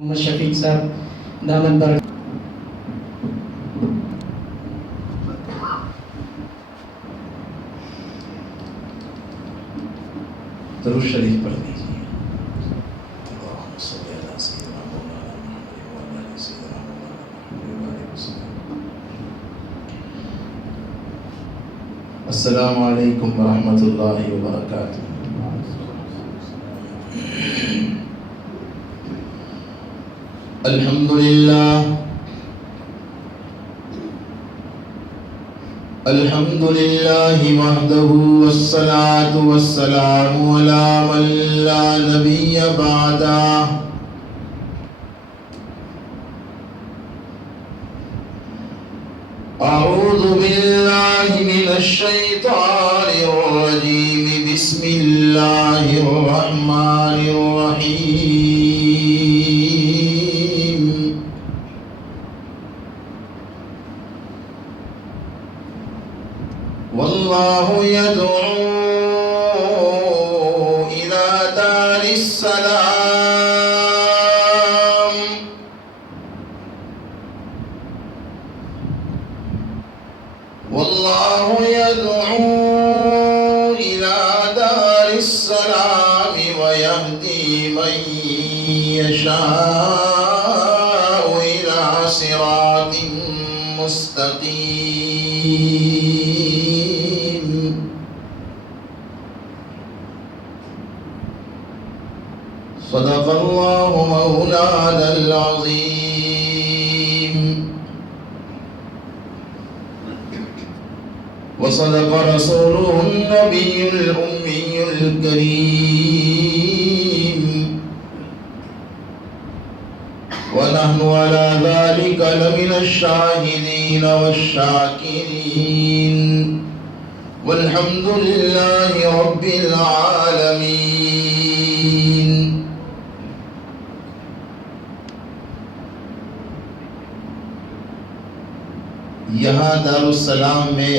محمد شفیق صاحب دامن برکت درود شریف پڑھ لیجیے۔ اللہم صلی علی سیدنا مولانا محمد وعلی آل سیدنا مولانا محمد وآلہ وسلم۔ السلام علیکم ورحمۃ اللہ وبرکاتہ۔ الحمد للہ وحدہ والصلاة والسلام علی من لا نبی بعدہ۔ اعوذ باللہ من الشیطان الرجیم، بسم اللہ الرحمن الرحیم۔ واللہ یدعو الی دار السلام، واللہ یدعو الی دار السلام ویہدی من یشاء الی صراط مستقیم۔ صدق اللہ مولانا العظیم۔ وصدق رسوله النبی الأمی الکریم۔ ونحن على ذلك لمن الشاهدين والشاكرين، والحمد لله رب العالمين۔ یہاں دارالسلام میں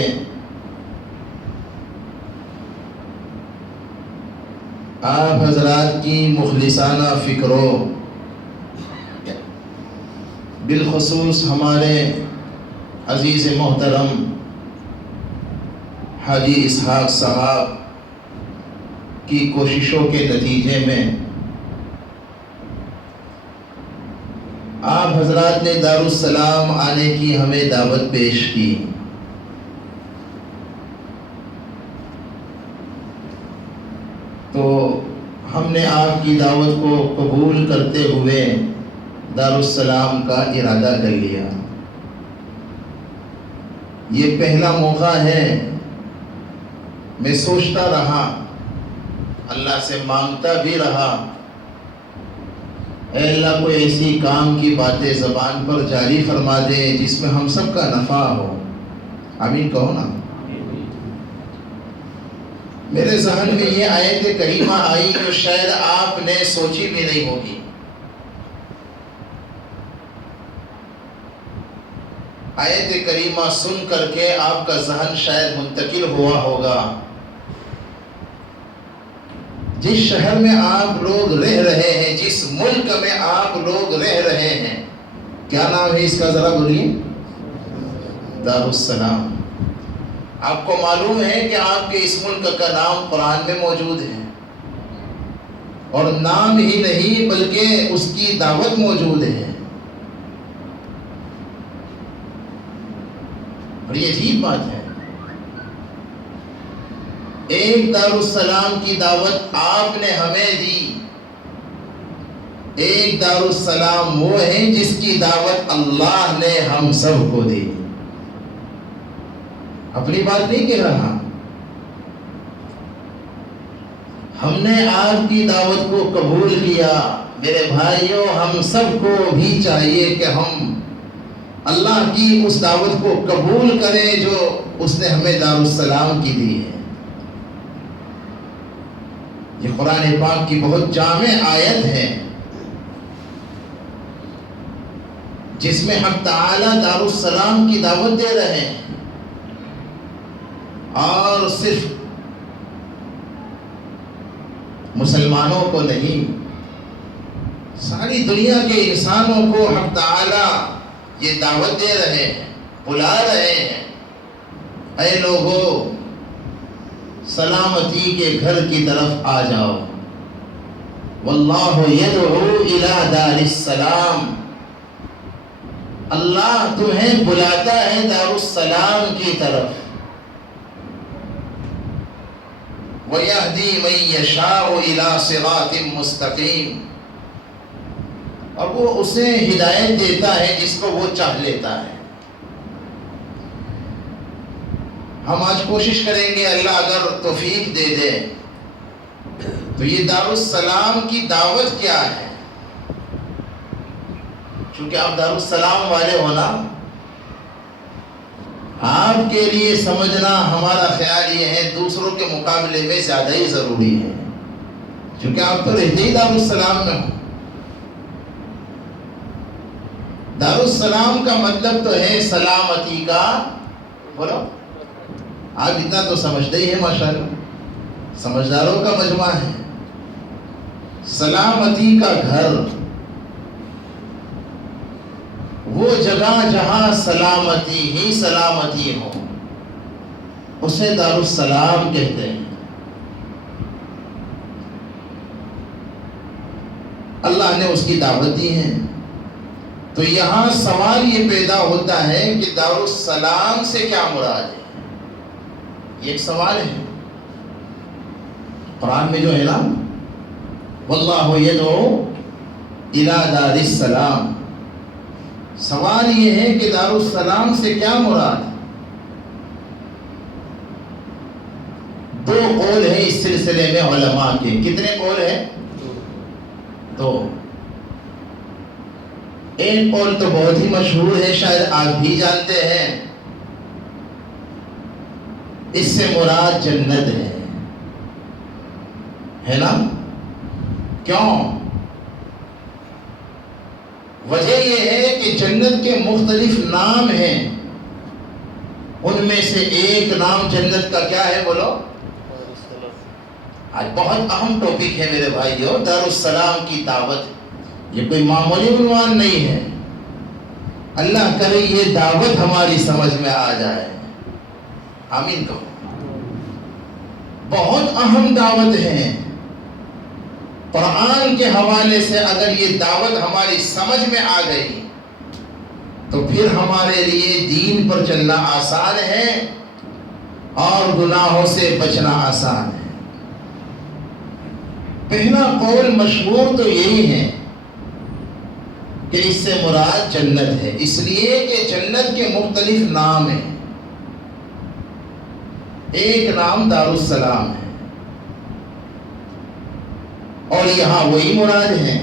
آپ حضرات کی مخلصانہ فکروں، بالخصوص ہمارے عزیز محترم حاجی اسحاق صاحب کی کوششوں کے نتیجے میں آپ حضرات نے دارالسلام آنے کی ہمیں دعوت پیش کی۔ تو ہم نے آپ کی دعوت کو قبول کرتے ہوئے دارالسلام کا ارادہ کر لیا۔ یہ پہلا موقع ہے، میں سوچتا رہا، اللہ سے مانگتا بھی رہا، اے اللہ کوئی ایسی کام کی باتیں زبان پر جاری فرما دے جس میں ہم سب کا نفع ہو۔ آمین کہو نا۔ میرے ذہن میں یہ آیت کریمہ آئی جو شاید آپ نے سوچی بھی نہیں ہوگی۔ آیت کریمہ سن کر کے آپ کا ذہن شاید منتقل ہوا ہوگا، جس شہر میں آپ لوگ رہ رہے ہیں، جس ملک میں آپ لوگ رہ رہے ہیں، کیا نام ہے اس کا ذرا بولیے؟ دارالسلام۔ آپ کو معلوم ہے کہ آپ کے اس ملک کا نام قرآن میں موجود ہے، اور نام ہی نہیں بلکہ اس کی دعوت موجود ہے۔ اور یہ عجیب بات ہے، ایک دارالسلام کی دعوت آپ نے ہمیں دی، ایک دارالسلام وہ ہے جس کی دعوت اللہ نے ہم سب کو دی۔ اپنی بات نہیں کہہ رہا، ہم نے آپ کی دعوت کو قبول کیا۔ میرے بھائیوں، ہم سب کو بھی چاہیے کہ ہم اللہ کی اس دعوت کو قبول کریں جو اس نے ہمیں دارالسلام کی دی ہے۔ یہ قرآن پاک کی بہت جامع آیت ہے جس میں حق تعالیٰ دارالسلام کی دعوت دے رہے ہیں، اور صرف مسلمانوں کو نہیں، ساری دنیا کے انسانوں کو حق تعالی یہ دعوت دے رہے ہیں، بلا رہے ہیں، اے لوگو سلامتی کے گھر کی طرف آ جاؤ۔ واللہ یدعو الی دار السلام، اللہ تمہیں بلاتا ہے دار السلام کی طرف۔ وَيَهْدِي مَن يَشَاءُ إِلَى صِرَاطٍ مُسْتَقِيمٍ، اور وہ اسے ہدایت دیتا ہے جس کو وہ چاہ لیتا ہے۔ ہم آج کوشش کریں گے اللہ اگر توفیق دے دے تو یہ دار السلام کی دعوت کیا ہے، چونکہ آپ دار السلام والے ہونا، آپ کے لیے سمجھنا ہمارا خیال یہ ہے دوسروں کے مقابلے میں زیادہ ہی ضروری ہے، چونکہ آپ تو رہتے ہی دار السلام میں ہو۔ دار السلام کا مطلب تو ہے سلامتی کا، بولو آپ اتنا تو سمجھتے ہی ہیں ماشاءاللہ، سمجھداروں کا مجمع ہے۔ سلامتی کا گھر، وہ جگہ جہاں سلامتی ہی سلامتی ہو، اسے دار السلام کہتے ہیں۔ اللہ نے اس کی دعوت دی ہے، تو یہاں سوال یہ پیدا ہوتا ہے کہ دار السلام سے کیا مراد ہے؟ یہ ایک سوال ہے قرآن میں جو ہے نا، واللہ یدعو الی دار السلام، سوال یہ ہے کہ دار السلام سے کیا مراد ہے؟ دو قول ہیں اس سلسلے میں علماء کے، کتنے قول ہیں؟ دو۔ ایک قول تو بہت ہی مشہور ہے، شاید آپ بھی جانتے ہیں، اس سے مراد جنت ہے نا؟ کیوں؟ وجہ یہ ہے کہ جنت کے مختلف نام ہیں، ان میں سے ایک نام جنت کا کیا ہے بولو؟ آج بہت اہم ٹاپک ہے میرے بھائیو، دار السلام کی دعوت، یہ کوئی معمولی عنوان نہیں ہے۔ اللہ کرے یہ دعوت ہماری سمجھ میں آ جائے، آمین کہو۔ بہت اہم دعوت ہے، قرآن کے حوالے سے اگر یہ دعوت ہماری سمجھ میں آ گئی تو پھر ہمارے لیے دین پر چلنا آسان ہے اور گناہوں سے بچنا آسان ہے۔ پہلا قول مشہور تو یہی ہے کہ اس سے مراد جنت ہے، اس لیے کہ جنت کے مختلف نام ہیں، ایک نام دار السلام ہے، اور یہاں وہی مراد ہے۔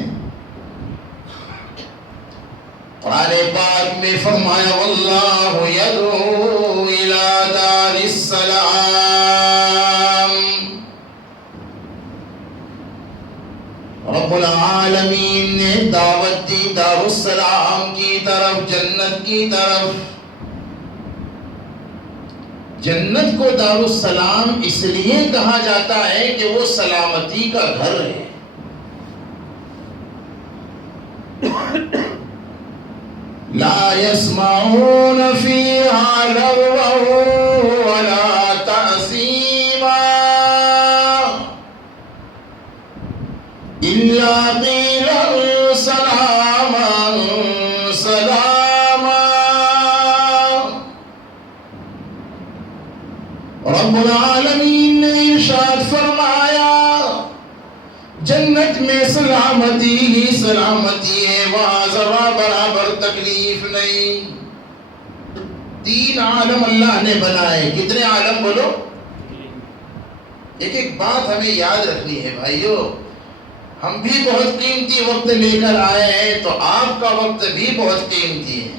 قرآن پاک میں فرمایا واللہ یدعو الی دار السلام، رب العالمین نے دعوت دی دار السلام کی طرف، جنت کی طرف۔ جنت کو دار السلام اس لیے کہا جاتا ہے کہ وہ سلامتی کا گھر ہے۔ لا يسمعون فيها لغوا ولا تأثيما إلا قيلا سلاما سلاما۔ رب العالمین نے ارشاد فرمایا جنت میں سلامتی ہی سلامتی ہے، وہاں ذرا برابر تکلیف نہیں۔ تین عالم اللہ نے بنائے، کتنے عالم بولو؟ ایک ایک بات ہمیں یاد رکھنی ہے بھائیو، ہم بھی بہت قیمتی وقت لے کر آئے ہیں تو آپ کا وقت بھی بہت قیمتی ہے۔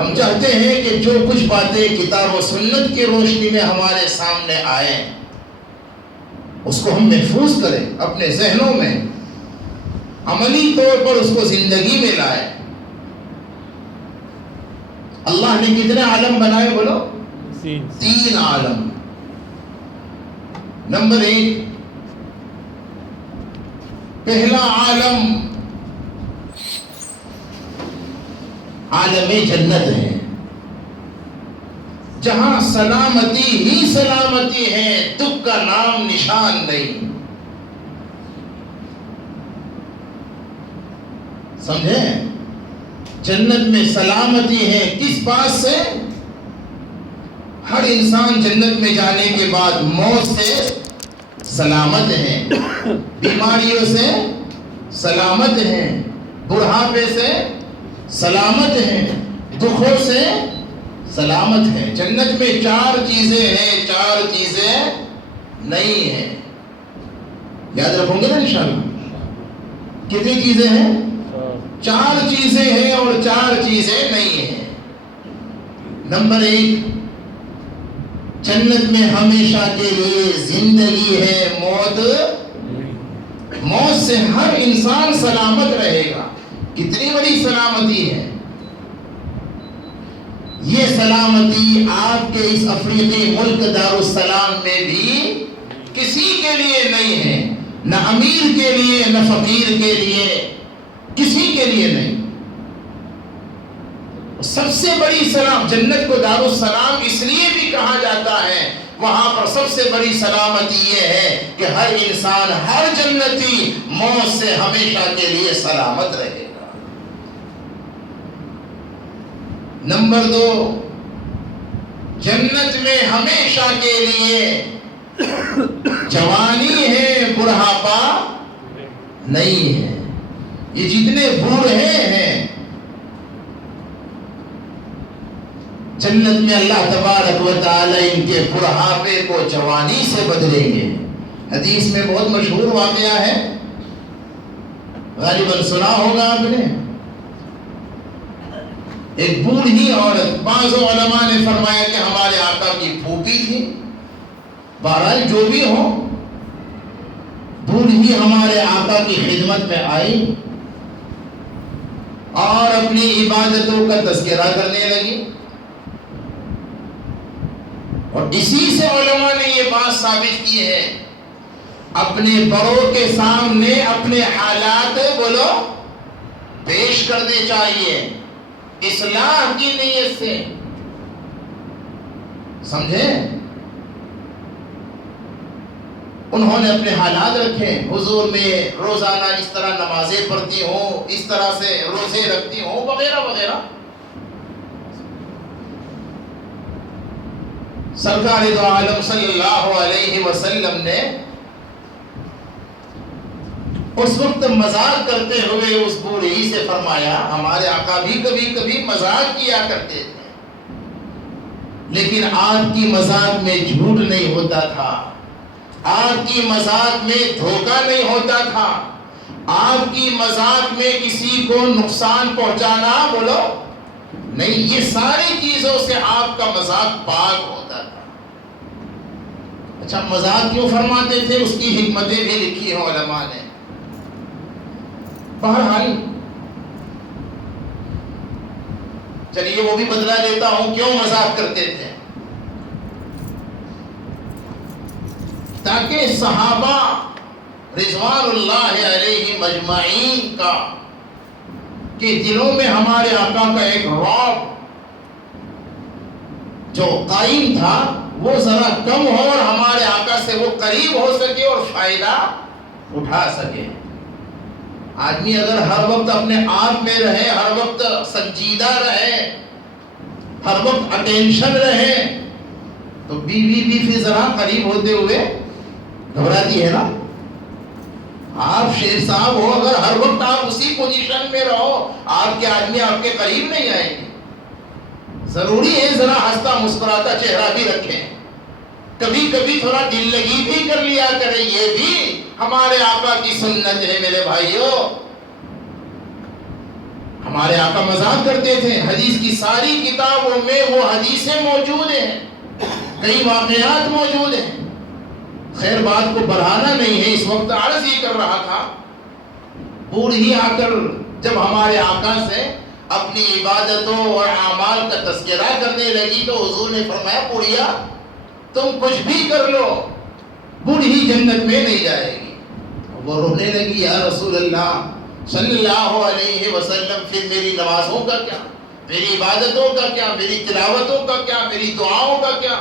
ہم چاہتے ہیں کہ جو کچھ باتیں کتاب و سنت کی روشنی میں ہمارے سامنے آئیں اس کو ہم محفوظ کریں، اپنے ذہنوں میں عملی طور پر اس کو زندگی میں لائیں۔ اللہ نے کتنے عالم بنائے بولو؟ تین عالم۔ نمبر ایک پہلا عالم عالم جنت ہے، جہاں سلامتی ہی سلامتی ہے، دکھ کا نام نشان نہیں۔ سمجھے؟ جنت میں سلامتی ہے، کس بات سے؟ ہر انسان جنت میں جانے کے بعد موت سے سلامت ہے، بیماریوں سے سلامت ہے، بڑھاپے سے سلامت ہے، دکھوں سے سلامت ہے۔ جنت میں 4 چیزیں ہیں، 4 چیزیں نہیں ہیں۔ یاد رکھوں گے نا انشاءاللہ؟ کتنی چیزیں ہیں؟ 4 چیزیں ہیں اور 4 چیزیں نہیں ہیں۔ نمبر 1، جنت میں ہمیشہ کے لیے زندگی ہے، موت سے ہر انسان سلامت رہے گا۔ کتنی بڑی سلامتی ہے یہ! سلامتی آپ کے اس افریقی ملک دارالسلام میں بھی کسی کے لیے نہیں ہے، نہ امیر کے لیے، نہ فقیر کے لیے، کسی کے لیے نہیں۔ سب سے بڑی سلام، جنت کو دارالسلام اس لیے بھی کہا جاتا ہے، وہاں پر سب سے بڑی سلامتی یہ ہے کہ ہر انسان، ہر جنتی موت سے ہمیشہ کے لیے سلامت رہے گا۔ نمبر 2، جنت میں ہمیشہ کے لیے جوانی ہے، بڑھاپا نہیں ہے۔ یہ جتنے بوڑھے ہیں جنت میں، اللہ تبارک و تعالی ان کے بڑھاپے کو جوانی سے بدلیں گے۔ حدیث میں بہت مشہور واقعہ ہے، غالباً سنا ہوگا آپ نے۔ ایک بوڑھی عورت، بعض علماء نے فرمایا کہ ہمارے آقا کی پھوپھی تھی، بہرحال جو بھی ہو، بوڑھی ہمارے آقا کی خدمت میں آئی اور اپنی عبادتوں کا تذکرہ کرنے لگی، اور اسی سے علماء نے یہ بات ثابت کی ہے، اپنے بڑوں کے سامنے اپنے حالات بولو پیش کرنے چاہیے، اصلاح کی نیت سے۔ سمجھے؟ انہوں نے اپنے حالات رکھے، حضور میں روزانہ اس طرح نمازیں پڑھتی ہوں، اس طرح سے روزے رکھتی ہوں، وغیرہ وغیرہ۔ سرکار دو عالم صلی اللہ علیہ وسلم نے اس وقت مذاق کرتے ہوئے اس بوڑھی سے فرمایا، ہمارے آقا بھی کبھی کبھی مذاق کیا کرتے تھے، لیکن آپ کی مذاق میں جھوٹ نہیں ہوتا تھا، آپ کی مذاق میں دھوکہ نہیں ہوتا تھا، آپ کی مذاق میں کسی کو نقصان پہنچانا بولو نہیں، یہ ساری چیزوں سے آپ کا مذاق پاک ہوتا تھا۔ اچھا، مذاق کیوں فرماتے تھے؟ اس کی حکمتیں بھی لکھی ہیں علماء نے۔ بہرحال چلیے وہ بھی بدلا لیتا ہوں، کیوں مذاق کرتے تھے؟ تاکہ صحابہ رضوان اللہ علیہم اجمعین کا کہ دلوں میں ہمارے آقا کا ایک رعب جو قائم تھا وہ ذرا کم ہو، اور ہمارے آقا سے وہ قریب ہو سکے اور فائدہ اٹھا سکے۔ آدمی اگر ہر وقت اپنے آپ میں رہے، ہر وقت سنجیدہ رہے، ہر وقت اٹینشن رہے، تو بیوی بھی پھر ذرا قریب ہوتے ہوئے گھبراتی ہے نا۔ آپ شیر صاحب ہو، اگر ہر وقت آپ اسی پوزیشن میں رہو، آپ کے آدمی آپ کے قریب نہیں آئیں گے۔ ضروری ہے ذرا ہنستا مسکراتا چہرہ بھی رکھیں، کبھی کبھی تھوڑا دل لگی بھی کر لیا کریں، یہ بھی ہمارے آقا کی سنت ہے میرے بھائیوں۔ ہمارے آقا مذاق کرتے تھے، حدیث کی ساری کتابوں میں وہ حدیثیں موجود ہیں، کئی واقعات موجود ہیں۔ خیر بات کو بڑھانا نہیں ہے، اس وقت عرض ہی کر رہا تھا، بوڑھی آ کر جب ہمارے آقا سے اپنی عبادتوں اور اعمال کا تذکرہ کرنے لگی تو حضور نے فرمایا، بوڑھیا تم کچھ بھی کر لو، بوڑھی جنت میں نہیں جائے گی۔ وہ رونے لگی، یا رسول اللہ صلی اللہ علیہ وسلم، پھر میری نمازوں کا کیا، میری عبادتوں کا کیا، میری تلاوتوں کا کیا، میری دعاؤں کا کیا؟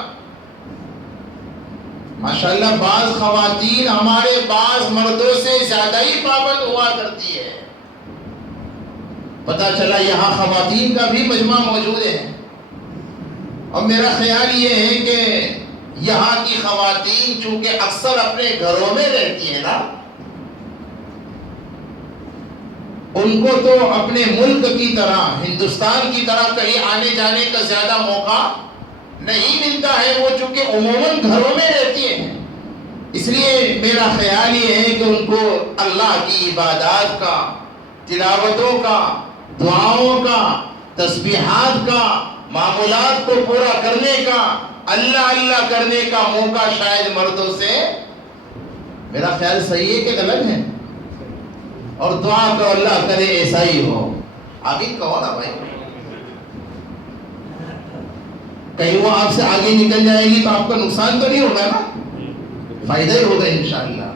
ماشاءاللہ بعض خواتین ہمارے بعض مردوں سے زیادہ ہی پابند ہوا کرتی ہے۔ پتہ چلا یہاں خواتین کا بھی مجمع موجود ہے، اور میرا خیال یہ ہے کہ یہاں کی خواتین چونکہ اکثر اپنے گھروں میں رہتی ہیں نا، ان کو تو اپنے ملک کی طرح، ہندوستان کی طرح کہیں آنے جانے کا زیادہ موقع نہیں ملتا ہے، وہ چونکہ عموماً گھروں میں رہتی ہیں، اس لیے میرا خیال یہ ہے کہ ان کو اللہ کی عبادات کا، تلاوتوں کا، دعاؤں کا، تسبیحات کا، معمولات کو پورا کرنے کا، اللہ اللہ کرنے کا موقع شاید مردوں سے، میرا خیال صحیح ہے کہ غلط ہے؟ اور دعا کرو اللہ کرے ایسا ہی ہو، آمین کہو نا بھائی۔ کہیں وہ آپ سے آگے نکل جائے گی تو آپ کا نقصان تو نہیں ہوگا نا، فائدہ ہی ہوگا انشاءاللہ۔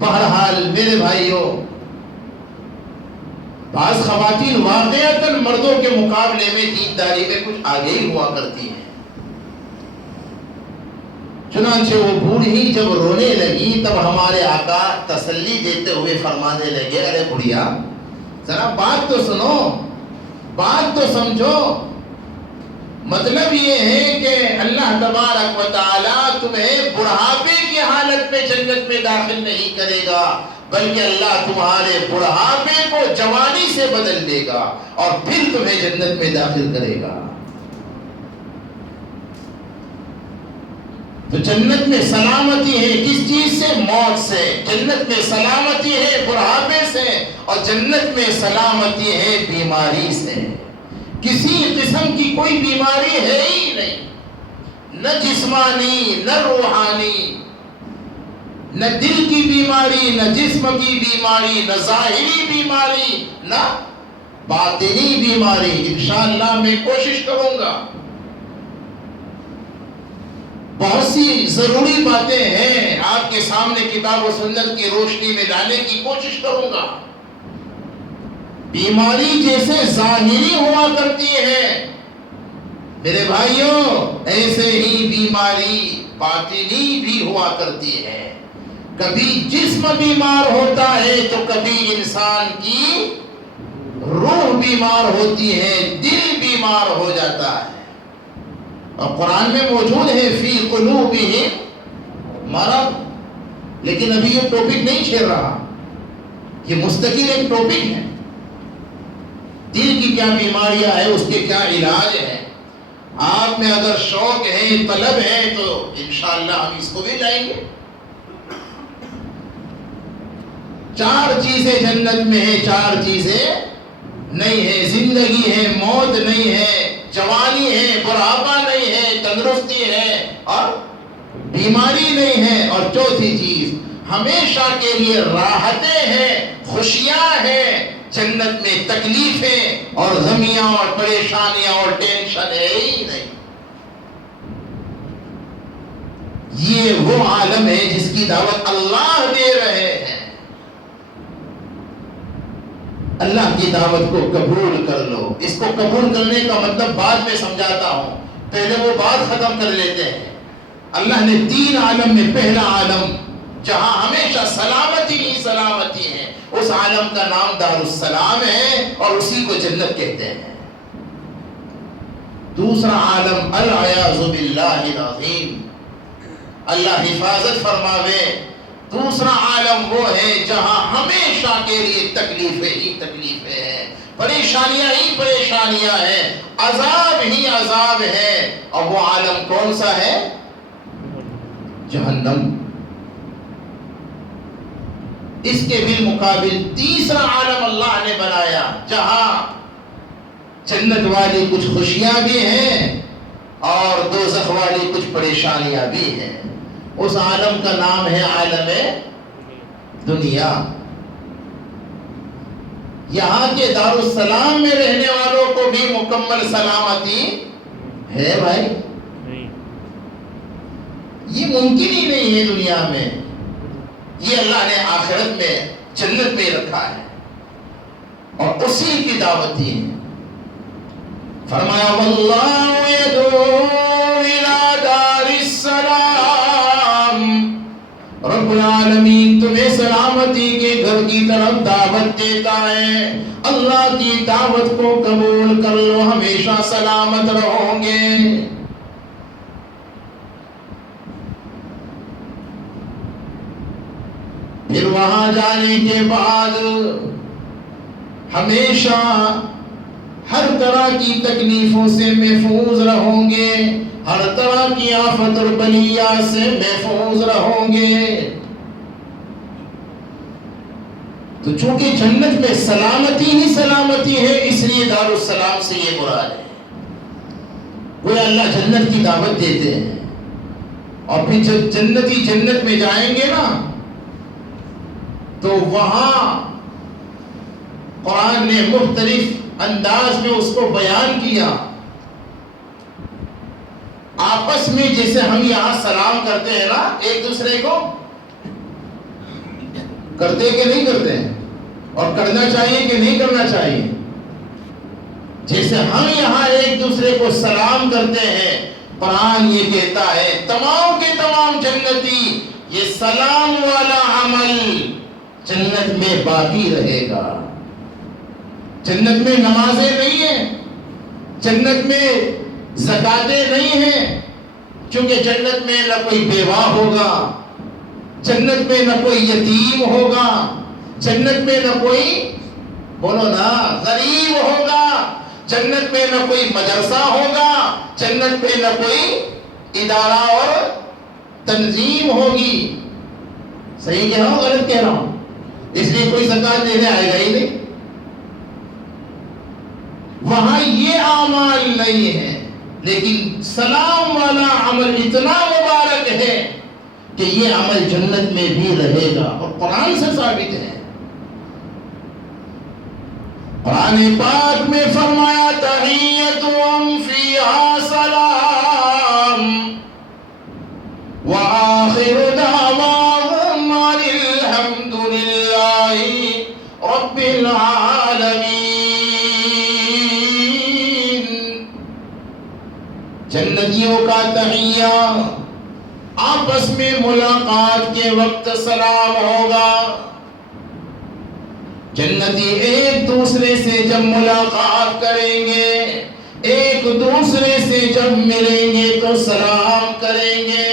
بہرحال میرے بھائیوں، بعض خواتین واقعتاً مردوں کے مقابلے میں دینداری میں کچھ آگے ہی ہوا کرتی ہیں۔ چنانچہ وہ بوڑھی جب رونے لگی تب ہمارے آقا تسلی دیتے ہوئے فرمانے لگے، ارے بڑھیا ذرا بات تو سنو، بات تو سمجھو، مطلب یہ ہے کہ اللہ تبارک و تعالی تمہیں بڑھاپے کی حالت میں جنت میں داخل نہیں کرے گا، بلکہ اللہ تمہارے بڑھاپے کو جوانی سے بدل دے گا اور پھر تمہیں جنت میں داخل کرے گا۔ تو جنت میں سلامتی ہے کس چیز سے؟ موت سے۔ جنت میں سلامتی ہے بڑھاپے سے، اور جنت میں سلامتی ہے بیماری سے۔ کسی قسم کی کوئی بیماری ہے ہی نہیں، نہ جسمانی نہ روحانی، نہ دل کی بیماری، نہ جسم کی بیماری، نہ ظاہری بیماری، نہ باطنی بیماری۔ انشاءاللہ میں کوشش کروں گا، بہت سی ضروری باتیں ہیں آپ کے سامنے کتاب و سنت کی روشنی میں لانے کی کوشش کروں گا۔ بیماری جیسے ظاہری ہوا کرتی ہے میرے بھائیوں، ایسے ہی بیماری باطنی بھی ہوا کرتی ہے۔ کبھی جسم بیمار ہوتا ہے تو کبھی انسان کی روح بیمار ہوتی ہے، دل بیمار ہو جاتا ہے۔ اور قرآن میں موجود ہے فی قلوبہم مرض، لیکن ابھی یہ ٹاپک نہیں چھیڑ رہا، یہ مستقل ایک ٹاپک ہے۔ دل کی کیا بیماریاں ہیں، اس کے کیا علاج ہیں، آپ میں اگر شوق ہے، طلب ہے تو انشاءاللہ ہم اس کو بھی لائیں گے۔ 4 چیزیں جنت میں ہیں، 4 چیزیں نہیں ہے۔ زندگی ہے، موت نہیں ہے، جوانی ہے، بڑھاپا نہیں ہے، تندرستی ہے اور بیماری نہیں ہے، اور چوتھی چیز ہمیشہ کے لیے راحتیں ہیں، خوشیاں ہیں۔ جنت میں تکلیفیں اور غمیاں اور پریشانیاں اور ٹینشن ہے ہی نہیں۔ یہ وہ عالم ہے جس کی دعوت اللہ دے رہے ہیں۔ اللہ کی دعوت کو قبول کر لو۔ اس کو قبول کرنے کا مطلب بعد میں سمجھاتا ہوں، پہلے وہ بات ختم کر لیتے ہیں۔ اللہ نے 3 عالم میں پہلا عالم جہاں ہمیشہ سلامتی ہی سلامتی ہے، اس عالم کا نام دار السلام ہے اور اسی کو جنت کہتے ہیں۔ دوسرا عالم العیاذ باللہ العظیم، اللہ حفاظت فرماوے، دوسرا عالم وہ ہے جہاں ہمیشہ کے لیے تکلیفیں ہی تکلیفیں ہیں، پریشانیاں ہی پریشانیاں ہیں، عذاب ہی عذاب ہے۔ اور وہ عالم کون سا ہے؟ جہنم۔ اس کے بالمقابل تیسرا عالم اللہ نے بنایا جہاں جنت والی کچھ خوشیاں بھی ہیں اور دوزخ والی کچھ پریشانیاں بھی ہیں۔ اس عالم کا نام ہے عالم دنیا۔ یہاں کے دارالسلام میں رہنے والوں کو بھی مکمل سلامتی ہے بھائی، یہ ممکن ہی نہیں ہے دنیا میں۔ یہ اللہ نے آخرت میں جنت میں رکھا ہے اور اسی کی دعوت دی ہے. فرمایا واللہ یدعو الی دار السلام، رب العالمین تمہیں سلامتی کے گھر کی طرف دعوت دیتا ہے. اللہ کی دعوت کو قبول کر لو، ہمیشہ سلامت رہو گے. پھر وہاں جانے کے بعد ہمیشہ ہر طرح کی تکلیفوں سے محفوظ رہو گے، ہر طرح کی آفت اور بلیات سے محفوظ رہو گے. تو چونکہ جنت میں سلامتی ہی سلامتی ہے، اس لیے دار السلام سے یہ مراد ہے. وہ اللہ جنت کی دعوت دیتے ہیں اور پھر جب جنتی جنت میں جائیں گے نا تو وہاں قرآن نے مختلف انداز میں اس کو بیان کیا. آپس میں جیسے ہم یہاں سلام کرتے ہیں نا ایک دوسرے کو، کرتے کہ نہیں کرتے ہیں، اور کرنا چاہیے کہ نہیں کرنا چاہیے. جیسے ہم یہاں ایک دوسرے کو سلام کرتے ہیں، قرآن یہ کہتا ہے تمام کے تمام جنتی یہ سلام والا عمل جنت میں باقی رہے گا. جنت میں نمازیں نہیں ہیں، جنت میں زکاتیں نہیں ہیں، کیونکہ جنت میں نہ کوئی بیوہ ہوگا، جنت میں نہ کوئی یتیم ہوگا، جنت میں نہ کوئی بولو نا غریب ہوگا، جنت میں نہ کوئی مدرسہ ہوگا، جنت میں نہ کوئی ادارہ اور تنظیم ہوگی. صحیح کہہ رہا ہوں غلط کہہ رہا ہوں؟ اس لیے کوئی زکات دینے آئے گا ہی نہیں. وہاں یہ اعمال نہیں ہے، لیکن سلام والا عمل اتنا مبارک ہے کہ یہ عمل جنت میں بھی رہے گا اور قرآن سے ثابت ہے. قرآن پاک میں فرمایا تحیتهم فیہا سلام وآخر دعواہم ان الحمد للہ رب العالمین. جنتیوں کا تحیہ آپس میں ملاقات کے وقت سلام ہوگا. جنتی ایک دوسرے سے جب ملاقات کریں گے، ایک دوسرے سے جب ملیں گے تو سلام کریں گے.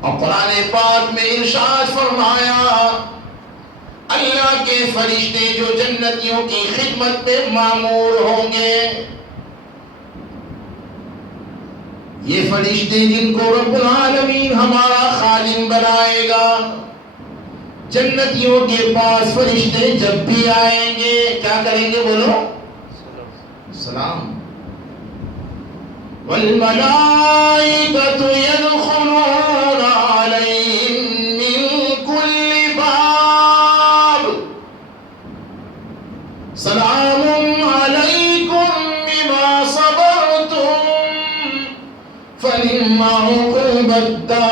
اور قرآن پاک میں ارشاد فرمایا اللہ کے فرشتے جو جنتیوں کی خدمت میں مامور ہوں گے، یہ فرشتے جن کو رب العالمین ہمارا خادم بنائے گا، جنتیوں کے پاس فرشتے جب بھی آئیں گے کیا کریں گے؟ بولو سلام. والملائکۃ یدخلون علیہم من کل باب سلام علیکم بما صبرتم فنعم عقبی الدار.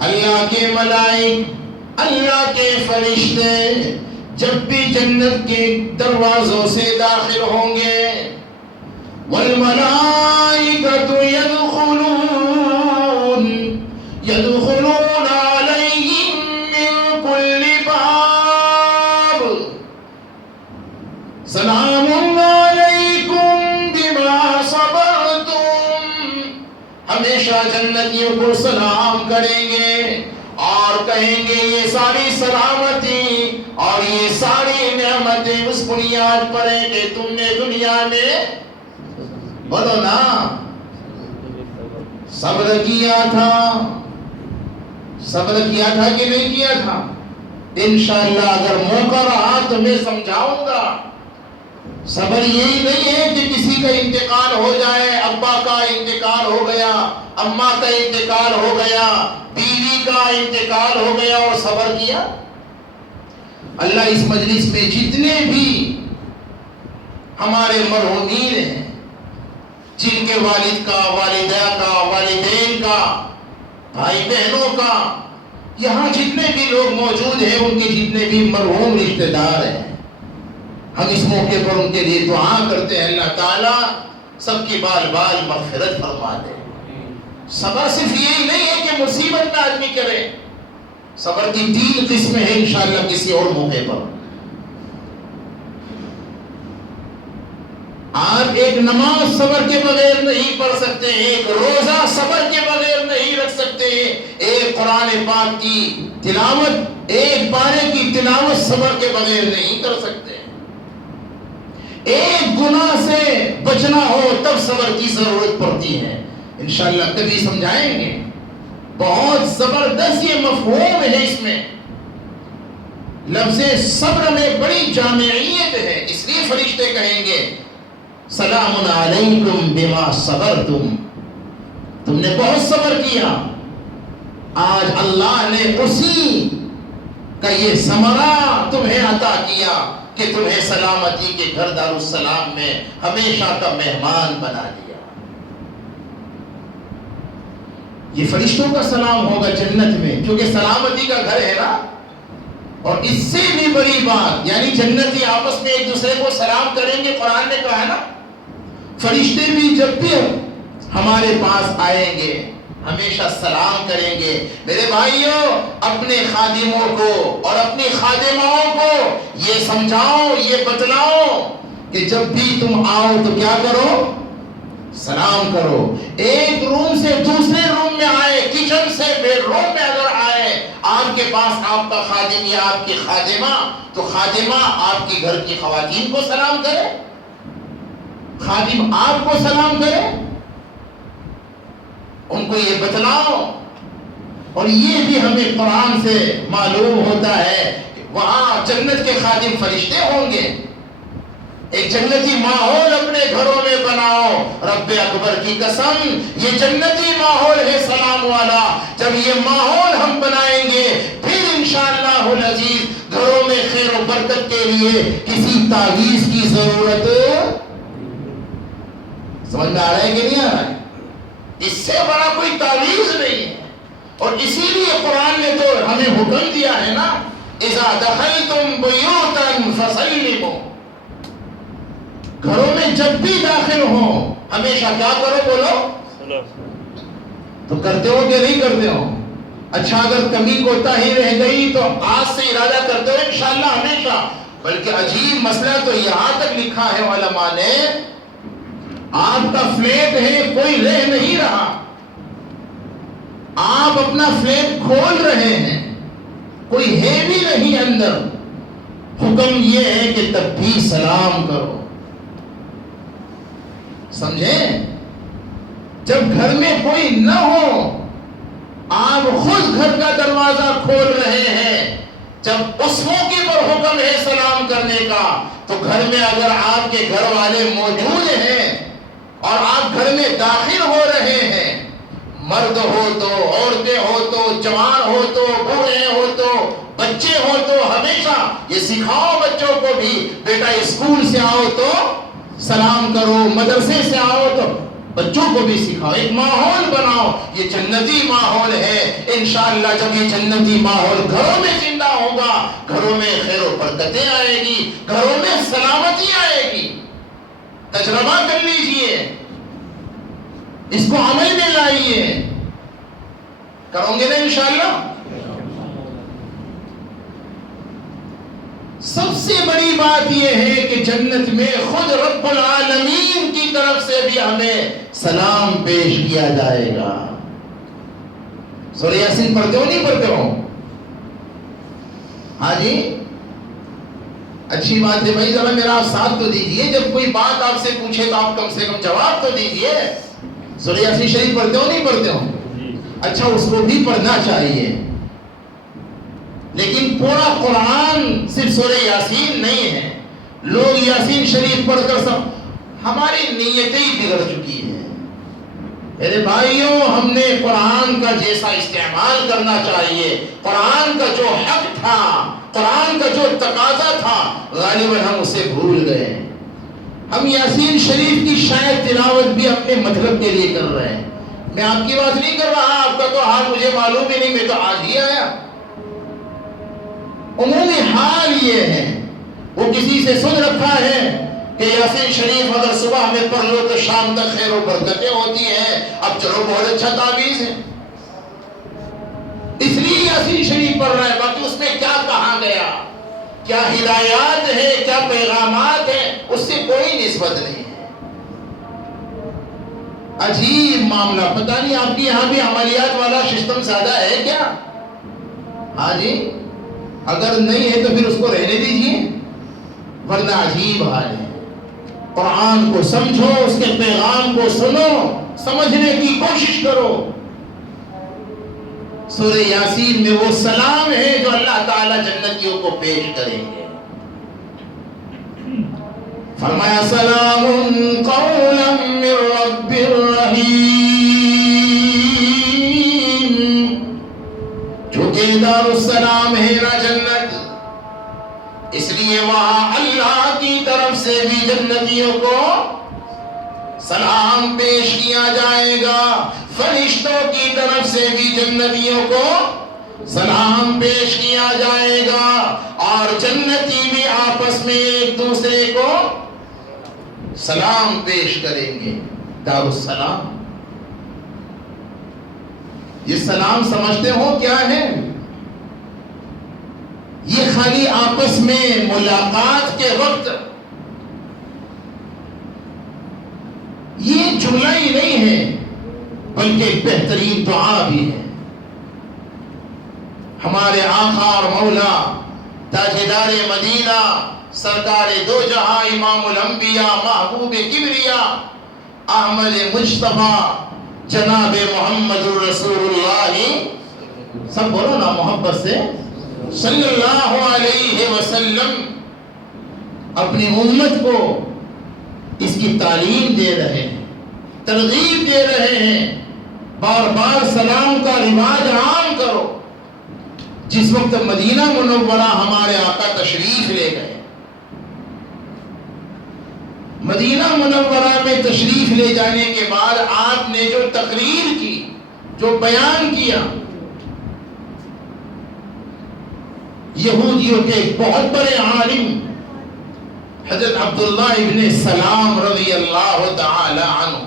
اللہ کے ملائک، اللہ کے فرشتے جب بھی جنت کے دروازوں سے داخل ہوں گے، والملائکۃ یدخلون علیہم من کل باب سلام علیکم بما صبرتم. ہمیشہ جنتیوں کو سلام کریں گے اور کہیں گے یہ ساری سلامتی اور یہ ساری نعمتیں اس بنیاد پر ہیں کہ تم نے دنیا میں بولو نا صبر کیا تھا. صبر کیا تھا کہ نہیں کیا تھا؟ انشاءاللہ اگر موقع رہا تو میں سمجھاؤں گا. صبر یہی نہیں ہے کہ کسی کا انتقال ہو جائے، ابا کا انتقال ہو گیا، اماں کا انتقال ہو گیا، بیوی کا انتقال ہو گیا اور صبر کیا. اللہ اس مجلس میں جتنے بھی ہمارے مرحومین ہیں جن کے والد کا، والدہ کا، والدین کا، بھائی بہنوں کا، یہاں جتنے بھی لوگ موجود ہیں ان کے جتنے بھی مرحوم رشتہ دار ہیں، ہم اس موقع پر ان کے لیے دعا کرتے ہیں اللہ تعالیٰ سب کی بال بال مغفرت فرما دے۔ صبر صرف یہی نہیں ہے کہ مصیبت میں آدمی کرے، صبر کی 3 قسمیں ہیں انشاءاللہ کسی اور موقع پر۔ آپ ایک نماز صبر کے بغیر نہیں پڑھ سکتے، ایک روزہ صبر کے بغیر نہیں رکھ سکتے، ایک قرآن پاک کی تلاوت، ایک پارے کی تلاوت صبر کے بغیر نہیں کر سکتے، ایک گناہ سے بچنا ہو تب صبر کی ضرورت پڑتی ہے۔ انشاءاللہ کبھی سمجھائیں گے، بہت زبردست یہ مفہوم ہے، اس میں لفظ صبر میں بڑی جامعیت ہے، اس لیے فرشتے کہیں گے سلام علیکم بما صبرتم، تم نے بہت صبر کیا، آج اللہ نے اسی کا یہ ثمرہ تمہیں عطا کیا کہ تمہیں سلامتی کے گھر دارالسلام میں ہمیشہ کا مہمان بنا دیا۔ یہ فرشتوں کا سلام ہوگا جنت میں، کیونکہ سلامتی کا گھر ہے نا۔ اور اس سے بھی بڑی بات، یعنی جنتی آپس میں ایک دوسرے کو سلام کریں گے، قرآن نے کہا ہے نا، فرشتے بھی جب بھی ہمارے پاس آئیں گے ہمیشہ سلام کریں گے۔ میرے بھائیوں، اپنے خادموں کو اور اپنی خادماؤں کو یہ سمجھاؤ، یہ بتلاؤ کہ جب بھی تم آؤ تو کیا کرو؟ سلام کرو۔ ایک روم سے دوسرے روم میں آئے، کچن سے بیڈ روم میں اگر آئے، آپ کے پاس آپ کا خادم یا آپ کی خادمہ، تو خادمہ آپ کی گھر کی خواتین کو سلام کرے، خادم آپ کو سلام کرے، ان کو یہ بتلاؤ۔ اور یہ بھی ہمیں قرآن سے معلوم ہوتا ہے کہ وہاں جنت کے خادم فرشتے ہوں گے۔ ایک جنتی ماحول اپنے گھروں میں بناؤ، رب اکبر کی قسم یہ جنتی ماحول ہے سلام والا۔ جب یہ ماحول ہم بنائیں گے پھر انشاءاللہ العزیز گھروں میں خیر و برکت کے لیے کسی تعویذ کی ضرورت، سمجھ میں آ رہا ہے کہ نہیں آ رہا ہے؟ اس سے بڑا کوئی تعویذ نہیں ہے۔ اور اسی لیے قرآن نے تو ہمیں حکم دیا ہے نا، اذا دخلتم بیوتا فسلموا، گھروں میں جب بھی داخل ہوں ہمیشہ کیا کرو؟ بولو تو کرتے ہو کہ نہیں کرتے ہو؟ اچھا اگر کمی کوتاہی رہ گئی تو آج سے ارادہ کرتے ہو انشاءاللہ ہمیشہ۔ بلکہ عجیب مسئلہ تو یہاں تک لکھا ہے علماء نے، آپ کا فلیٹ ہے، کوئی رہ نہیں رہا، آپ اپنا فلیٹ کھول رہے ہیں، کوئی ہے بھی نہیں اندر، حکم یہ ہے کہ تب بھی سلام کرو۔ سمجھیں؟ جب گھر میں کوئی نہ ہو، آپ خود گھر کا دروازہ کھول رہے ہیں، جب اس موقع پر حکم ہے سلام کرنے کا، تو گھر میں اگر آپ کے گھر والے موجود ہیں اور آپ گھر میں داخل ہو رہے ہیں، مرد ہو تو، عورتیں ہو تو، جوان ہو تو، بوڑھے ہو تو، بچے ہو تو، ہمیشہ یہ سکھاؤ بچوں کو بھی، بیٹا اسکول سے آؤ تو سلام کرو، مدرسے سے آؤ تو بچوں کو بھی سکھاؤ، ایک ماحول بناؤ۔ یہ جنتی ماحول ہے، انشاءاللہ جب یہ جنتی ماحول گھروں میں زندہ ہوگا، گھروں میں خیر و برکتیں آئے گی، گھروں میں سلامتی آئے گی۔ تجربہ کر لیجئے، اس کو عمل میں لائیے، کرو گے نا انشاءاللہ؟ سب سے بڑی بات یہ ہے کہ جنت میں خود رب العالمین کی طرف سے بھی ہمیں سلام پیش کیا جائے گا۔ سورہ یاسین پڑھتے ہو نہیں پڑھتے ہو؟ ہاں جی، اچھی بات ہے بھائی، ذرا میرا آپ ساتھ تو دیجئے، جب کوئی بات آپ سے پوچھے تو آپ کم سے کم جواب تو دیجئے۔ سورہ یاسین شریف پڑھتے ہو نہیں پڑھتے ہو؟ اچھا، اس کو بھی پڑھنا چاہیے، لیکن پورا قرآن صرف سورہ یاسین نہیں ہے۔ لوگ یاسین شریف پڑھ کر سب، ہماری نیتیں ہی بگڑ چکی ہیں۔ میرے بھائیوں، ہم نے قرآن کا جیسا استعمال کرنا چاہیے، قرآن کا جو حق تھا، قرآن کا جو تقاضا تھا، غالباً ہم اسے بھول گئے۔ ہم یاسین شریف کی شاید تلاوت بھی اپنے مطلب کے لیے کر رہے ہیں. میں آپ کی بات نہیں کر رہا, آپ کا تو حال مجھے معلوم ہی نہیں, میں تو آج ہی آیا. عمومی حال یہ ہے, وہ کسی سے سن رکھا ہے کہ یاسین شریف اگر صبح میں پڑھ لو تو شام تک خیر و برکتیں ہوتی ہیں. اب چلو بہت اچھا تعویذ ہے, اس لیے یاسین شریف پڑھ رہا ہے. باقی اس میں کیا کہا گیا, کیا ہدایات ہے, کیا پیغامات ہیں, اس سے کوئی نسبت نہیں ہے. عجیب معاملہ, پتہ نہیں آپ کی یہاں بھی عملیات والا سسٹم زیادہ ہے کیا؟ ہاں جی, اگر نہیں ہے تو پھر اس کو رہنے دیجیے, ورنہ عجیب حال ہے. قرآن کو سمجھو, اس کے پیغام کو سنو, سمجھنے کی کوشش کرو. سورہ یاسین میں وہ سلام ہے جو اللہ تعالیٰ جنتیوں کو پیش کریں گے. فرمایا سلام قولا من رب الرحیم, چونکہ دار السلام ہے نا جنت, اس لیے وہاں اللہ کی طرف سے بھی جنتیوں کو سلام پیش کیا جائے گا, فرشتوں کی طرف سے بھی جنتیوں کو سلام پیش کیا جائے گا, اور جنتی بھی آپس میں ایک دوسرے کو سلام پیش کریں گے. دار السلام, یہ سلام سمجھتے ہو کیا ہے؟ یہ خالی آپس میں ملاقات کے وقت یہ جملہ ہی نہیں ہے, بلکہ ایک بہترین دعا بھی ہے. ہمارے آقا اور مولا تاجدار مدینہ سرکار دو جہاں امام الانبیاء محبوب کبریا احمد مجتبیٰ جناب محمد رسول اللہ, سب بولو نا محبت سے, صلی اللہ علیہ وسلم اپنی امت کو اس کی تعلیم دے رہے ہیں, ترغیب دے رہے ہیں. بار بار سلام کا رواج عام کرو. جس وقت مدینہ منورہ ہمارے آقا تشریف لے گئے, مدینہ منورہ میں تشریف لے جانے کے بعد آپ نے جو تقریر کی, جو بیان کیا, یہودیوں کے ایک بہت بڑے عالم حضرت عبداللہ ابن سلام رضی اللہ تعالی عنہ,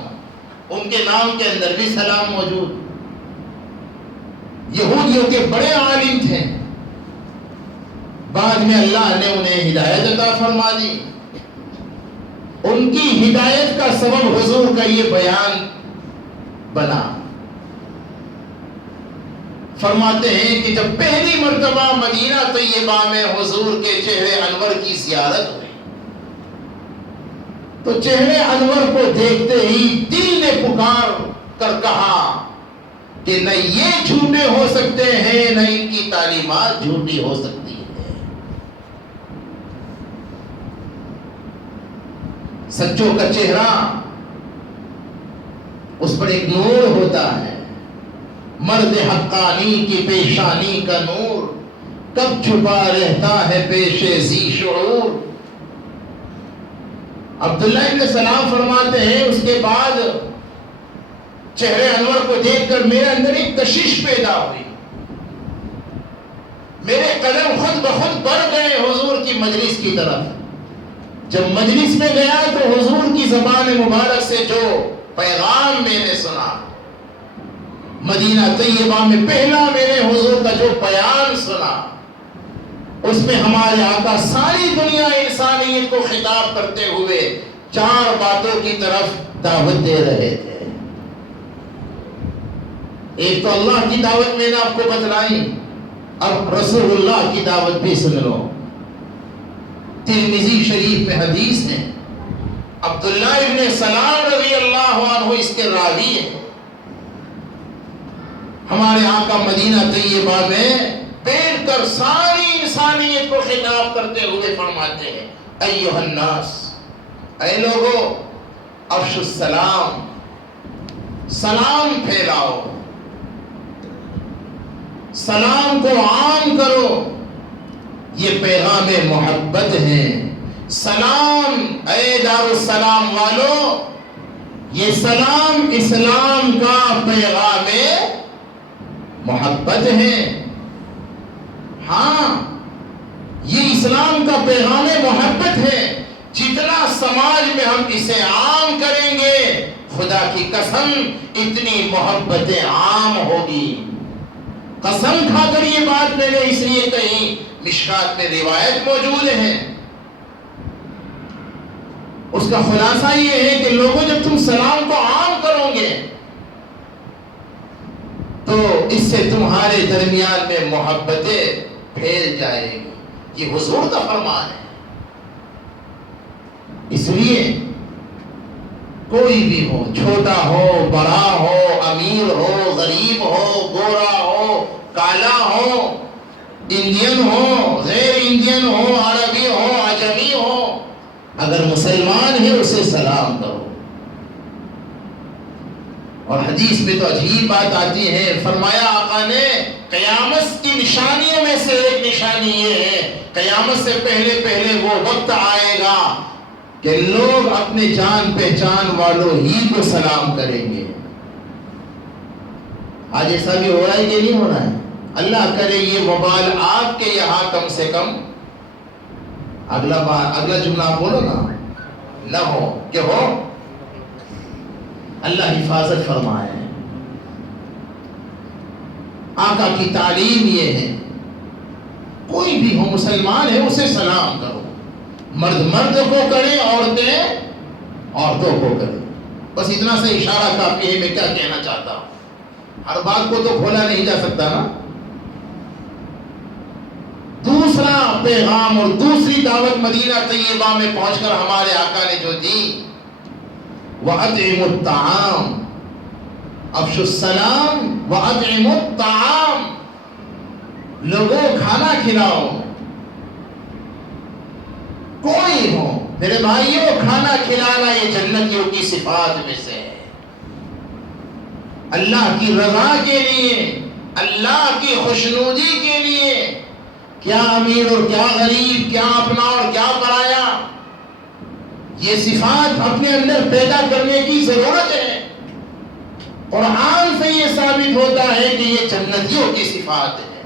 ان کے نام کے اندر بھی سلام موجود, یہودیوں کے بڑے عالم تھے. بعد میں اللہ نے انہیں ہدایت عطا فرما دی. ان کی ہدایت کا سبب حضور کا یہ بیان بنا. فرماتے ہیں کہ جب پہلی مرتبہ مدینہ طیبہ میں حضور کے چہرے انور کی زیارت ہوئی تو چہرے انور کو دیکھتے ہی دل نے پکار کر کہا کہ نہ یہ جھوٹے ہو سکتے ہیں, نہ ان کی تعلیمات جھوٹی ہو سکتی ہے. سچوں کا چہرہ, اس پر ایک نور ہوتا ہے. مرد حقانی کی پیشانی کا نور کب چھپا رہتا ہے پیش ذی شعور. عبداللہ ابن سلام فرماتے ہیں اس کے بعد چہرے انور کو دیکھ کر میرے اندر ایک کشش پیدا ہوئی. میرے قدم خود بخود بڑھ گئے حضور کی مجلس کی طرف. جب مجلس میں گیا تو حضور کی زبان مبارک سے جو پیغام میں نے سنا, مدینہ طیبہ میں پہلا میں نے حضور کا جو بیان سنا, اس میں ہمارے آقا ساری دنیا انسانیت کو خطاب کرتے ہوئے 4 باتوں کی طرف دعوت دے رہے تھے. ایک تو اللہ کی دعوت میں نے آپ کو بتلائی, اب رسول اللہ کی دعوت بھی سن لو. ترمذی شریف میں حدیث ہے, عبداللہ ابن سلام رضی اللہ عنہ اس کے راوی ہیں. ہمارے آقا مدینہ طیبہ میں بیٹھ کر ساری انسانیت کو خطاب کرتے ہوئے فرماتے ہیں, ایھا الناس, اے لوگو, افشوا السلام, سلام پھیلاؤ, سلام کو عام کرو. یہ پیغام محبت ہے, سلام اے دارالسلام والو، یہ سلام اسلام کا پیغام محبت ہے۔ ہاں، یہ اسلام کا پیغام محبت ہے۔ جتنا سماج میں ہم اسے عام کریں گے، خدا کی قسم اتنی محبتیں عام ہوگی۔ قسم کھا کر یہ بات میں نے اس لیے کہی، مشکات میں روایت موجود ہے۔ اس کا خلاصہ یہ ہے کہ لوگوں، جب تم سلام کو عام کرو گے تو اس سے تمہارے درمیان میں محبتیں پھیل جائے گی۔ یہ حضور کا فرمان ہے۔ اس لیے کوئی بھی ہو، چھوٹا ہو، بڑا ہو، امیر ہو، غریب ہو، گورا ہو، کالا ہو، انڈین ہو، غیر انڈین ہو، عربی ہو، عجمی ہو، اگر مسلمان ہے اسے سلام کرو۔ اور حدیث میں تو عجیب بات آتی ہے، فرمایا آقا نے، قیامت کی نشانیوں میں سے ایک نشانی یہ ہے، قیامت سے پہلے پہلے وہ وقت آئے گا کہ لوگ اپنے جان پہچان والوں ہی کو سلام کریں گے۔ آج ایسا بھی ہو رہا ہے کہ نہیں ہو رہا ہے؟ اللہ کرے یہ وبال آپ کے یہاں کم سے کم اگلا جملہ آپ بولو نا، نہ ہو کہ ہو، اللہ حفاظت فرمائے۔ آقا کی تعلیم یہ ہے، کوئی بھی ہو، مسلمان ہے اسے سلام کرو، مرد مرد کو کرے، عورتیں عورتوں کو کرے۔ بس اتنا سے اشارہ کافی ہے، میں کیا کہنا چاہتا ہوں۔ ہر بات کو تو کھولا نہیں جا سکتا نا۔ دوسرا پیغام اور دوسری دعوت مدینہ طیبہ میں پہنچ کر ہمارے آقا نے جو دی، وَأَطْعِمُوا الطَّعَامَ، افشوا السلام وَأَطْعِمُوا الطَّعَامَ، لوگوں کھانا کھلاؤ۔ کوئی ہو میرے بھائیوں، کھانا کھلانا یہ جنتیوں کی صفات میں سے ہے۔ اللہ کی رضا کے لیے، اللہ کی خوشنودی کے لیے، کیا امیر اور کیا غریب، کیا اپنا اور کیا پرایا، یہ صفات اپنے اندر پیدا کرنے کی ضرورت ہے۔ قرآن سے یہ ثابت ہوتا ہے کہ یہ جنتیوں کی صفات ہے۔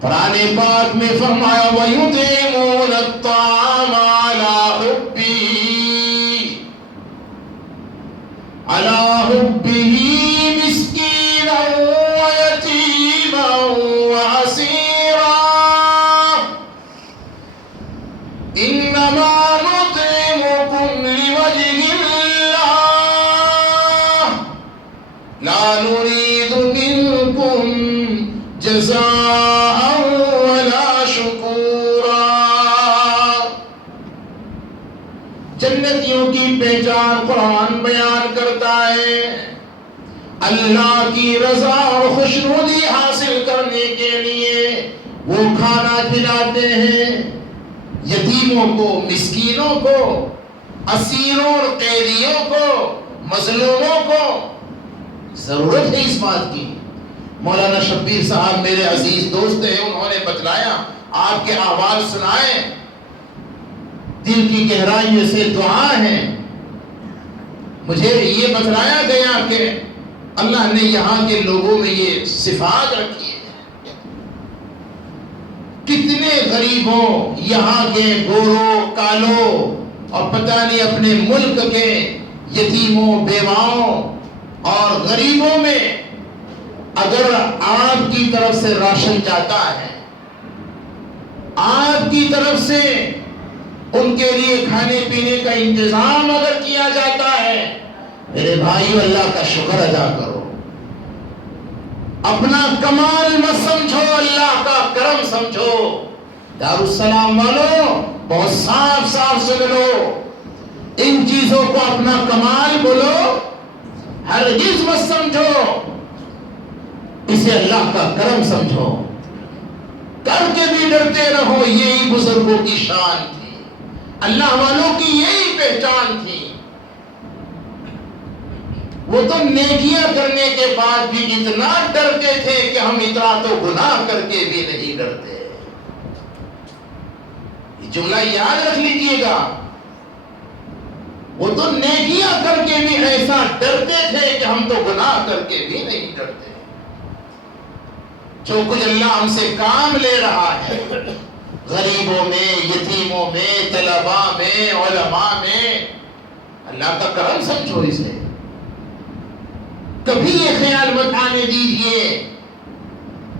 قرآن پاک میں فرمایا وَيُطْعِمُونَ الطَّعَامَ عَلَى حُبِّهِ مِسْكِينًا وَيَتِيمًا وَأَسِيرًا إِنَّمَا نُطْعِمُكُمْ لِوَجْهِ اللَّهِ لَا نُرِيدُ مِنكُمْ جَزَاءً وَلَا شُكُورًا۔ جنتیوں کی پہچان قرآن بیان کرتا ہے، اللہ کی رضا اور خوشنودی حاصل کرنے کے لیے وہ کھانا کھلاتے ہیں یتیموں کو، مسکینوں کو، اسیروں اور قیدیوں کو، مظلوموں کو۔ ضرورت ہے اس بات کی۔ مولانا شبیر صاحب میرے عزیز دوست ہیں، انہوں نے بتلایا، آپ کے احوال سنائے، دل کی گہرائیوں سے دعا ہے۔ مجھے یہ بتلایا گیا کہ اللہ نے یہاں کے لوگوں میں یہ صفات رکھی ہے۔ کتنے غریبوں، یہاں کے گوروں، کالوں اور پتہ نہیں اپنے ملک کے یتیموں، بیواؤں اور غریبوں میں اگر آپ کی طرف سے راشن جاتا ہے، آپ کی طرف سے ان کے لیے کھانے پینے کا انتظام اگر کیا جاتا ہے، میرے بھائیو اللہ کا شکر ادا کرو۔ اپنا کمال مت سمجھو، اللہ کا کرم سمجھو۔ دارالسلام والوں بہت صاف صاف سن لو، ان چیزوں کو اپنا کمال بولو، ہرگز مت سمجھو، اسے اللہ کا کرم سمجھو۔ کر کے بھی ڈرتے رہو، یہی بزرگوں کی شان تھی، اللہ والوں کی یہی پہچان تھی۔ وہ تو نیکیاں کرنے کے بعد بھی اتنا ڈرتے تھے کہ ہم اتنا تو گناہ کر کے بھی نہیں ڈرتے۔ جملہ یاد رکھ لیجئے گا، وہ تو نیکیاں کر کے بھی ایسا ڈرتے تھے کہ ہم تو گناہ کر کے بھی نہیں ڈرتے۔ جو کچھ اللہ ہم سے کام لے رہا ہے، غریبوں میں، یتیموں میں، طلباء میں، علماء میں، اللہ کا کرم سمجھو اسے۔ کبھی یہ خیال مت آنے دیجئے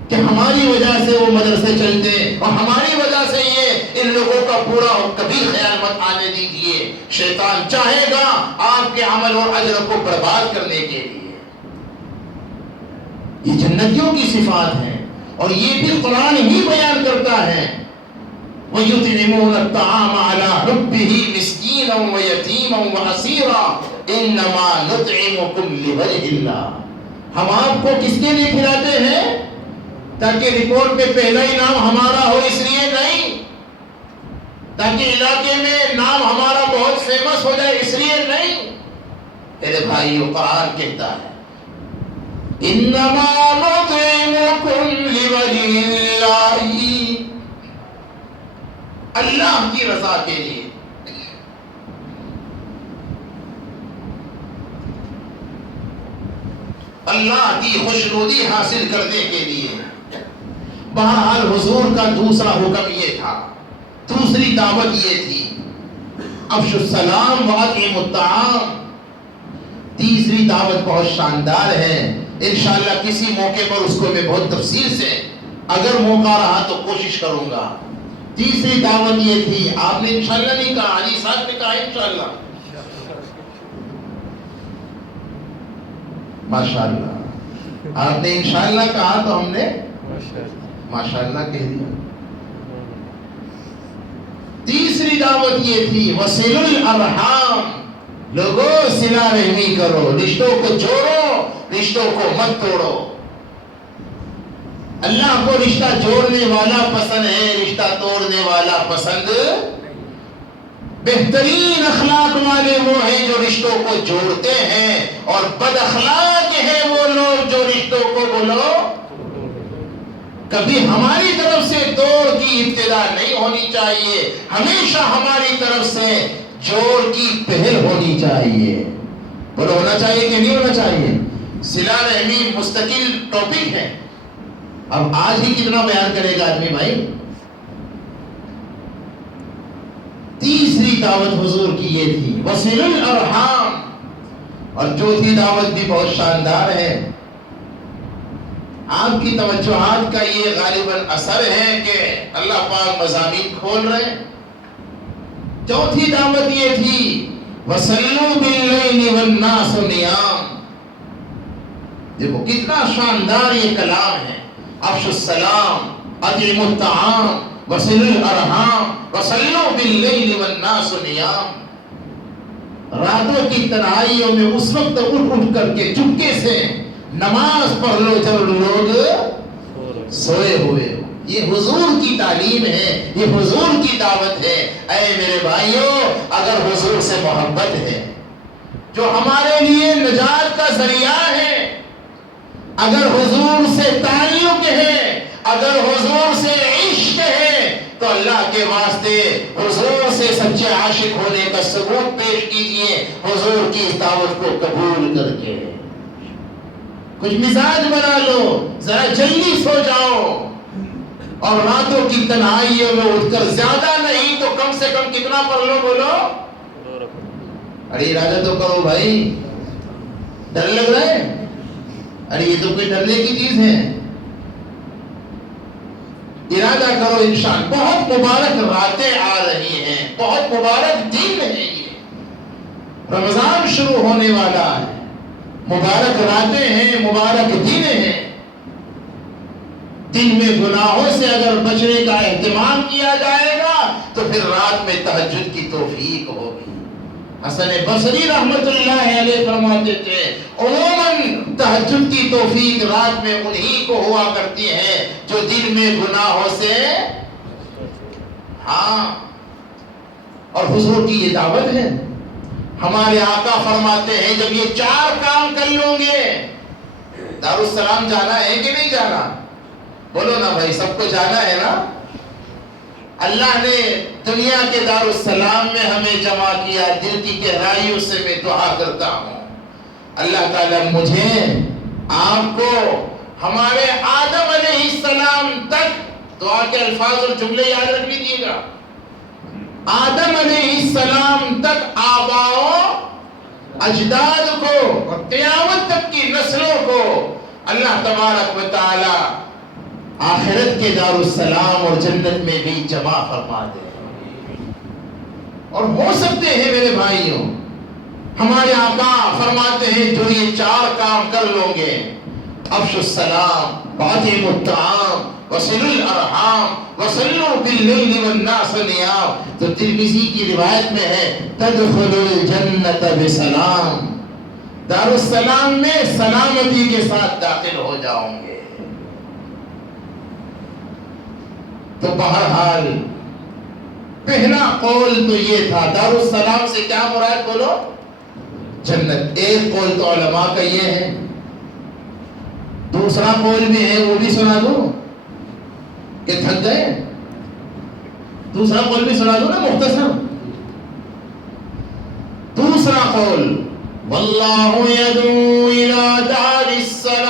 کہ ہماری وجہ سے وہ مدرسے چلتے اور ہماری وجہ سے یہ ان لوگوں کا پورا ہو، کبھی خیال مت آنے دیجئے۔ شیطان چاہے گا آپ کے عمل اور اجر کو برباد کرنے کے لیے۔ یہ جنتیوں کی صفات ہیں اور یہ بھی قرآن ہی بیان کرتا ہے، وَيُطْعِمُونَ الطَّعَامَ عَلَى حُبِّهِ مِسْكِينًا وَيَتِيمًا وَأَسِيرًا إِنَّمَا نُطْعِمُكُمْ لِوَجْهِ اللَّهِ۔ ہم آپ کو کس کے لیے کھلاتے ہیں؟ تاکہ رپورٹ پہ پہلا ہی نام ہمارا ہو، اس لیے نہیں، تاکہ علاقے میں نام ہمارا بہت فیمس ہو جائے، اس لیے نہیں۔ میرے بھائیو، قرآن کہتا ہے انما نطعمکم لوجہ اللہ، اللہ کی رضا کے لیے۔ اللہ کی خوشنودی حاصل کرنے کے لیے۔ بہرحال حضور کا دوسرا حکم یہ تھا، دوسری دعوت یہ تھی، افشوا السلام واطعموا الطعام۔ تیسری دعوت بہت شاندار ہے، انشاءاللہ کسی موقع پر اس کو میں بہت تفصیل سے اگر موقع رہا تو کوشش کروں گا۔ تیسری دعوت یہ تھی، آپ نے انشاءاللہ نہیں کہا، علی صاحب نے کہا انشاءاللہ، ماشاءاللہ، آپ نے انشاءاللہ کہا تو ہم نے ماشاءاللہ کہہ دیا۔ تیسری دعوت یہ تھی، وصلوا الارحام، لوگوں صلہ رحمی کرو، رشتوں کو جوڑو، رشتوں کو مت توڑو۔ اللہ کو رشتہ جوڑنے والا پسند ہے، رشتہ توڑنے والا پسند۔ بہترین اخلاق والے وہ ہیں جو رشتوں کو جوڑتے ہیں، اور بد اخلاق ہیں وہ لوگ جو رشتوں کو بولو۔ کبھی ہماری طرف سے توڑ کی ابتدا نہیں ہونی چاہیے، ہمیشہ ہماری طرف سے جوڑ کی پہل ہونی چاہیے۔ بولو ہونا چاہیے کہ نہیں ہونا چاہیے؟ صلہ رحمی مستقل ٹاپک ہے، اب آج ہی کتنا بیان کرے گا آدمی بھائی۔ تیسری دعوت حضور کی یہ تھی، وصلوا الارحام، اور چوتھی دعوت بھی بہت شاندار ہے۔ آپ کی توجہات کا یہ غالباً اثر ہے کہ اللہ پاک مضامین کھول رہے ہیں۔ چوتھی دعوت یہ تھی، وَصَلُّوا بِاللَّيْلِ وَالنَّاسُ نِيَامٌ۔ دیکھو کتنا شاندار یہ کلام ہے، افشوا السلام، اطعموا الطعام، وصلوا الارحام، وصلوا باللیل والناس نیام۔ راتوں کی تنہائیوں میں اس وقت اٹھ اٹھ کر کے چپکے سے نماز پڑھ لو جب لوگ سوئے ہوئے ہو۔ یہ حضور کی تعلیم ہے، یہ حضور کی دعوت ہے۔ اے میرے بھائیوں، اگر حضور سے محبت ہے جو ہمارے لیے نجات کا ذریعہ ہے، اگر حضور سے تعلق ہے، اگر حضور سے عشق ہے، تو اللہ کے واسطے حضور سے سچے عاشق ہونے کا ثبوت پیش کیجئے، حضور کی اس دعوت کو قبول کر کے۔ کچھ مزاج بنا لو، ذرا جلدی سو جاؤ، اور راتوں کی تنہائیوں میں اٹھ کر زیادہ نہیں تو کم سے کم کتنا پڑھ لو، بولو۔ ارے ارادہ تو کرو بھائی، ڈر لگ رہا ہے؟ ارے یہ تو کوئی ڈرنے کی چیز ہے، ارادہ کرو انشاءاللہ۔ بہت مبارک راتیں آ رہی ہیں، بہت مبارک دن ہے، یہ رمضان شروع ہونے والا ہے، مبارک راتیں ہیں، مبارک دن ہیں۔ دن میں گناہوں سے اگر بچنے کا اہتمام کیا جائے گا تو پھر رات میں تہجد کی توفیق ہوگی۔ حسن بصری رحمت اللہ علیہ فرماتے تھے، عموماً تہجد کی توفیق رات میں انہی کو ہوا کرتی ہے جو دن میں گناہوں سے، ہاں، اور حضور کی یہ دعوت ہے۔ ہمارے آقا فرماتے ہیں جب یہ 4 کام کر لوں گے، دارالسلام جانا ہے کہ نہیں جانا؟ بولو نا بھائی، سب کو جانا ہے نا؟ اللہ نے دنیا کے دارالسلام میں ہمیں جمع کیا. دل کی گہرائیوں سے میں دعا کرتا ہوں اللہ تعالیٰ مجھے آپ کو ہمارے آدم علیہ السلام تک دعا کے الفاظ اور جملے یاد رکھ لیجیے گا. آدم علیہ السلام تک آبا و اجداد کو اور قیامت تک کی نسلوں کو اللہ تبارک و تعالی آخرت کے دارالسلام اور جنت میں بھی جمع فرما دے. اور ہو سکتے ہیں میرے بھائیوں ہمارے آقا فرماتے ہیں جو یہ 4 کام کر لو گے افشوا السلام واطعموا الطعام وصلوا الارحام وصلوا باللیل والناس نیام. تو ترمذی کی روایت میں ہے تدخلوا الجنت بسلام. دارالسلام میں سلامتی کے ساتھ داخل ہو جاؤں گے. تو بہرحال پہلا قول تو یہ تھا دارالسلام سے کیا مراد بولو جنت. ایک قول تو علماء کا یہ ہے. دوسرا قول بھی ہے وہ بھی سنا دو کہ تھک گئے. دوسرا قول بھی سنا دو نا مختصر. دوسرا قول واللہ یدعو الی دار السلام.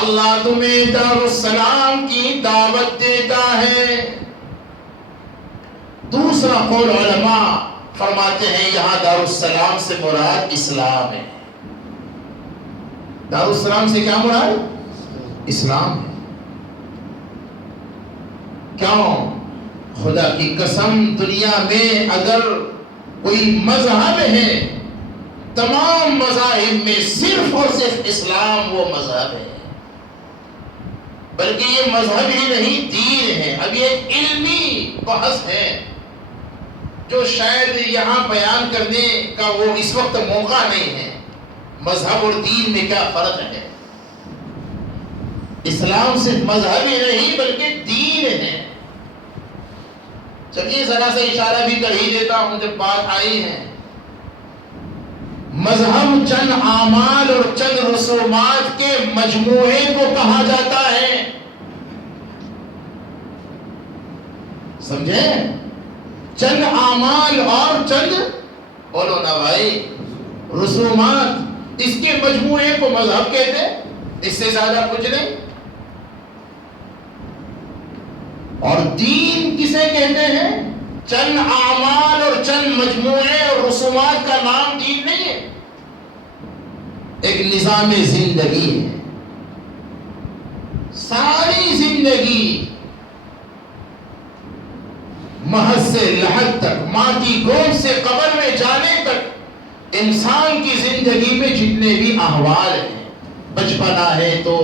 اللہ تمہیں دارالسلام کی دعوت دیتا ہے. دوسرا قول علماء فرماتے ہیں یہاں دارالسلام سے مراد اسلام ہے. دارالسلام سے کیا مراد اسلام ہے. کیوں؟ خدا کی قسم دنیا میں اگر کوئی مذہب ہے تمام مذاہب میں صرف اور صرف اسلام وہ مذہب ہے. بلکہ یہ مذہب ہی نہیں دین ہے. اب یہ علمی بحث ہے جو شاید یہاں بیان کرنے کا وہ اس وقت موقع نہیں ہے. مذہب اور دین میں کیا فرق ہے؟ اسلام صرف مذہب ہی نہیں بلکہ دین ہے. چلیے ذرا سا اشارہ بھی کر ہی دیتا ہوں جب بات آئی ہے. مذہب چند اعمال اور چند رسومات کے مجموعے کو کہا جاتا ہے. سمجھے؟ چند اعمال اور چند بولو نا بھائی رسومات اس کے مجموعے کو مذہب کہتے ہیں. اس سے زیادہ کچھ نہیں. اور دین کسے کہتے ہیں؟ چند اعمال اور چند مجموعے اور رسومات کا نام دین نہیں ہے. ایک نظام زندگی ہے. ساری زندگی محض سے لحد تک ماں کی گود سے قبر میں جانے تک انسان کی زندگی میں جتنے بھی احوال ہیں بچپنا ہے تو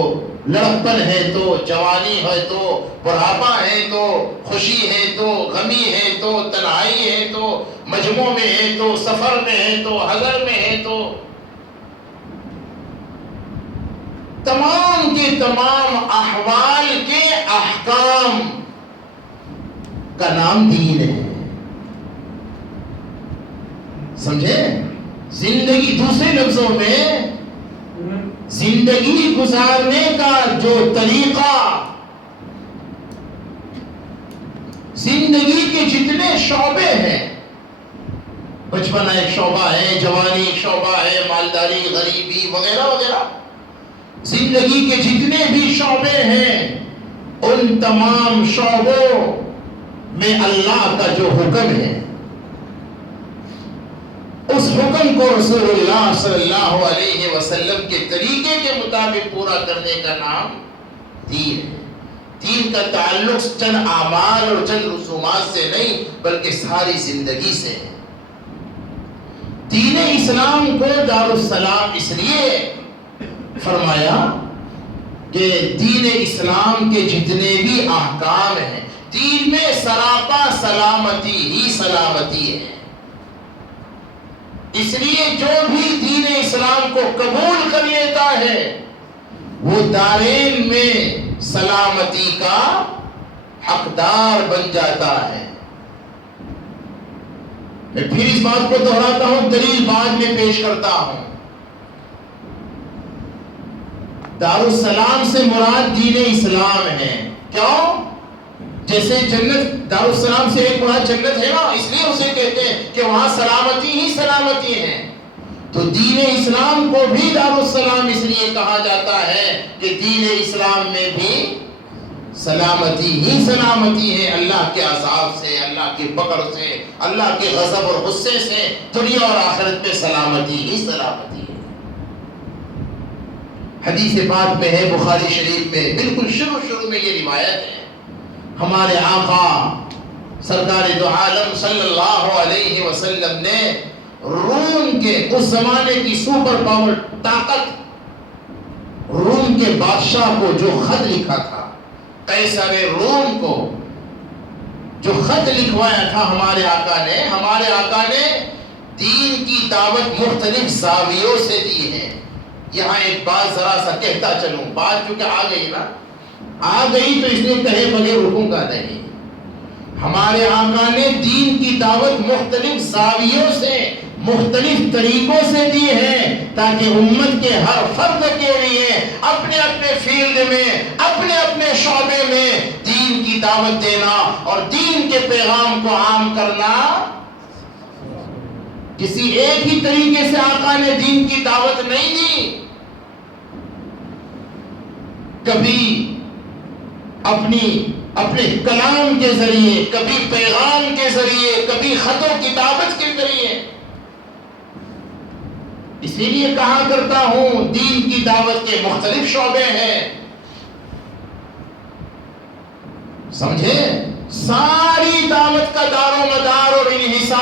لڑکپن ہے تو جوانی ہے تو بڑھاپا ہے تو خوشی ہے تو غمی ہے تو تنہائی ہے تو مجموع میں ہے تو سفر میں ہے تو حضر میں ہے تو تمام کے تمام احوال کے احکام کا نام دین ہے. سمجھے؟ زندگی دوسرے لفظوں میں زندگی گزارنے کا جو طریقہ زندگی کے جتنے شعبے ہیں بچپنا ایک شعبہ ہے جوانی ایک شعبہ ہے مالداری غریبی وغیرہ وغیرہ زندگی کے جتنے بھی شعبے ہیں ان تمام شعبوں میں اللہ کا جو حکم ہے اس حکم کو رسول اللہ صلی اللہ علیہ وسلم کے طریقے کے مطابق پورا کرنے کا نام دین ہے. دین کا تعلق چند اعمال اور چند رسومات سے نہیں بلکہ ساری زندگی سے ہے. دین اسلام کو دارالسلام اس لیے فرمایا کہ دین اسلام کے جتنے بھی احکام ہیں دین میں سراپا سلامتی ہی سلامتی ہے. اس لیے جو بھی دین اسلام کو قبول کر لیتا ہے وہ دارین میں سلامتی کا حقدار بن جاتا ہے. میں پھر اس بات کو دہراتا ہوں دلیل بعد میں پیش کرتا ہوں. دارالسلام سے مراد دین اسلام ہے. کیوں؟ جیسے جنت دارالسلام سے ایک وہاں جنت ہے نا، اس لیے اسے کہتے ہیں کہ وہاں سلامتی ہی سلامتی ہے. تو دین اسلام کو بھی دارالسلام اس لیے کہا جاتا ہے کہ دین اسلام میں بھی سلامتی ہی سلامتی ہے، اللہ کے عذاب سے، اللہ کی پکڑ سے، اللہ کے غضب اور غصے سے، دنیا اور آخرت پہ سلامتی ہی سلامتی ہے. حدیث پاک میں ہے بخاری شریف میں، بالکل شروع میں یہ روایت ہے. ہمارے آقا سرکار دو عالم صلی اللہ علیہ وسلم نے روم کے اس زمانے کی سپر پاور طاقت روم کے بادشاہ کو جو خط لکھا تھا، قیصر روم کو جو خط لکھوایا تھا ہمارے آقا نے دین کی دعوت مختلف زاویوں سے دی ہے. یہاں ایک بات ذرا سا کہتا چلوں، بات چونکہ آ گئی تو اس نے کہے بغیر رکوں گا نہیں. ہمارے آقا نے دین کی دعوت مختلف زاویوں سے، مختلف طریقوں سے دی ہے تاکہ امت کے ہر فرد کے لیے اپنے اپنے فیلڈ میں، اپنے اپنے شعبے میں دین کی دعوت دینا اور دین کے پیغام کو عام کرنا. کسی ایک ہی طریقے سے آقا نے دین کی دعوت نہیں دی. کبھی اپنے کلام کے ذریعے، کبھی پیغام کے ذریعے، کبھی خط و کتابت کے ذریعے. اسی لیے کہا کرتا ہوں دین کی دعوت کے مختلف شعبے ہیں. سمجھے؟ ساری دعوت کا دار و مدار اور انحصار